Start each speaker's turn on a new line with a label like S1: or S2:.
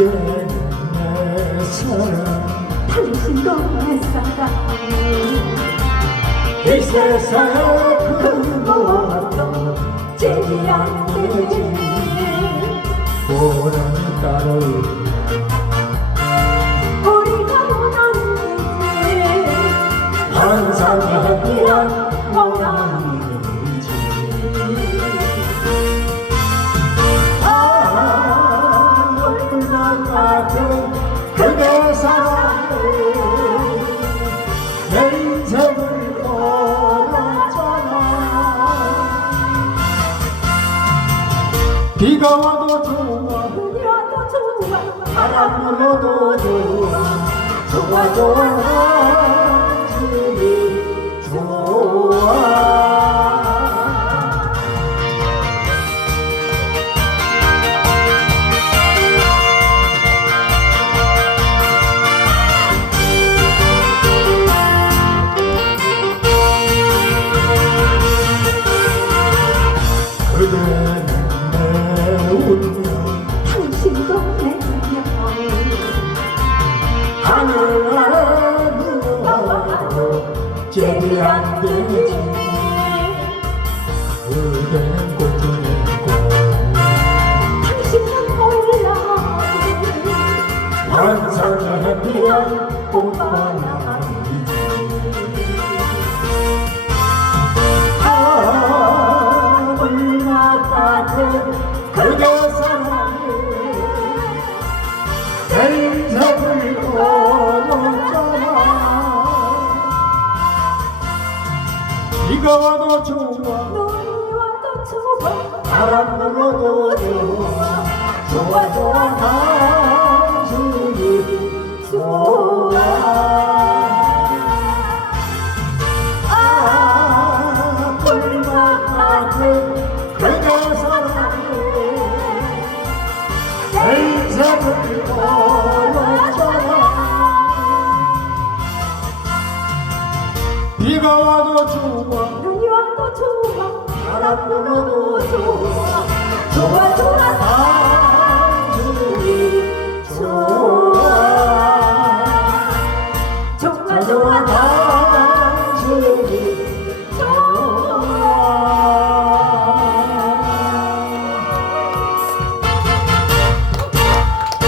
S1: 내 사랑 당신도
S2: 내 사랑
S1: 이
S2: 세상 그 무엇도 제지 않지 보람 따로 비가 와도 좋아.
S1: 와도 좋아.
S2: 바람 불어도 좋아 좋아 좋아 제비 안 되지 그대는 꽃중에 꽃
S1: 당신은 몰라
S2: 환상의 피한 꽃바람이지 아 불맛 같은 그대 사랑 비가 와도 좋아
S1: 눈이 와도 좋아
S2: 바람 불어도 좋아 좋아 좋아 당신이 좋아 아 불만 같은 그대 사랑에 내 인생을 걸었잖아 비가 와도 좋아.
S1: 유형도 좋아.
S2: 바람도 너무 좋아. 좋아 좋아. 사랑이 좋아. 정말 좋아.